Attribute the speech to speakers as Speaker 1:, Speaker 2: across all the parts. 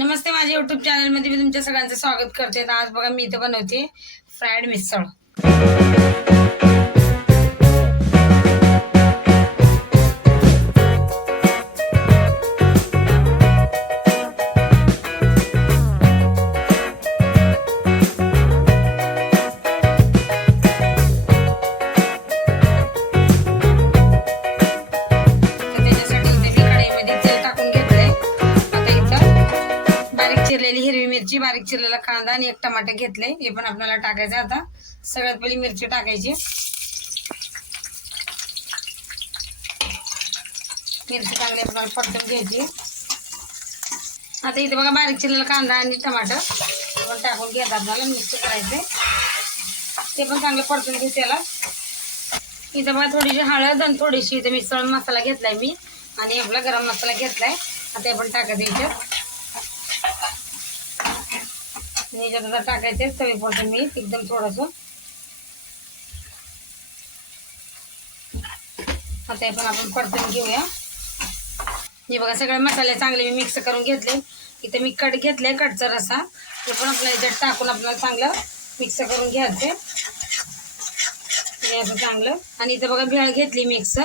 Speaker 1: नमस्ते माझ्या युट्यूब चॅनलमध्ये मी तुमच्या सगळ्यांचं स्वागत करते. आज बघा मी इथं बनवते फ्राईड मिसळ. चिरलेली हिरवी मिरची बारीक चिरलेला कांदा आणि एक टमाटर घेतले. हे पण आपल्याला टाकायचं आहे आता. सगळ्यात पहिली मिरची टाकायची. मिरची चांगली आपल्याला परतून घ्यायची. आता इथे बघा बारीक चिरलेला कांदा आणि टमाटर पण टाकून घ्यायचं आपल्याला मिक्स करायचे. ते पण चांगलं परतून घेऊ त्याला. इथं बघा थोडीशी हळद आणि थोडीशी इथं मिसळ मसाला घेतलाय मी. आणि आपला गरम मसाला घेतलाय. आता हे पण टाकायचं इथं आणि याच्यात आता टाकायचे चवीपुरतं मी एकदम थोडंसं. आता हे पण आपण परतून घेऊया. हे बघा सगळे मसाले चांगले मी मिक्स करून घेतले. इथं मी कट घेतले कटचा रसा. ते पण आपल्याला याच्यात टाकून आपल्याला चांगलं मिक्स करून घ्यायचे असं चांगलं. आणि इथं बघा भेळ घेतली मिक्स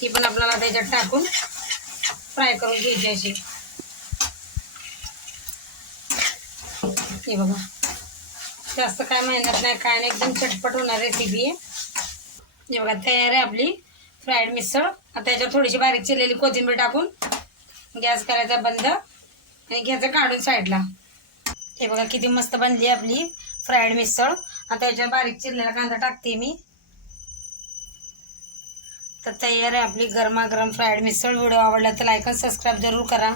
Speaker 1: ती पण आपल्याला त्याच्यात टाकून फ्राय करून घ्यायची अशी. हे बघा. जास्त काय मेहनत नाही काय नाही एकदम चटपट होणार रेसिपी आहे हे बघा तयार आहे आपली फ्राईड मिसळ. आता याच्यावर थोडीशी बारीक चिरलेली कोथिंबीर टाकून गॅस करायचा बंद आणि घ्यायचं काढून साईडला. हे बघा किती मस्त बनली आपली फ्राईड मिसळ. आता याच्यावर बारीक चिरलेला कांदा टाकते मी. तर तयार आहे आपली गरमागरम फ्राईड मिसळ. व्हिडिओ आवडला तर लाईक आणि सबस्क्राईब जरूर करा.